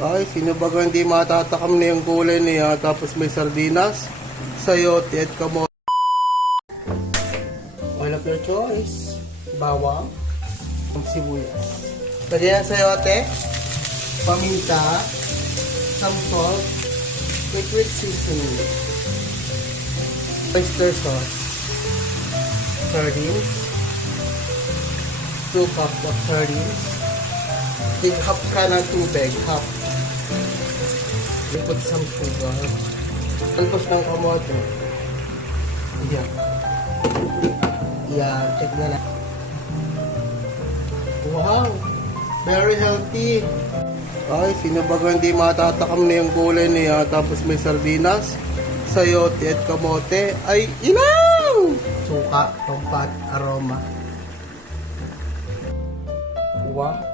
Ay, sino ba hindi matatakam na yung kulay niya? Tapos may sardinas, sayote at kamote. Oil of your choice. Bawang, sibuyas. Pwede yan sayote, paminta, some salt, with seasoning, oyster sauce, sardines, 2 cups of sardines, half ka ng tubig, half. We put some sugar. Talpos ng kamote. Yan. Yan, check na lang. Wow! Very healthy. Ay, sino ba hindi matatakam na yung kulay niya? Tapos may sardinas, sayote at kamote. Ay, inaw! Suka, pampat, aroma. Wow!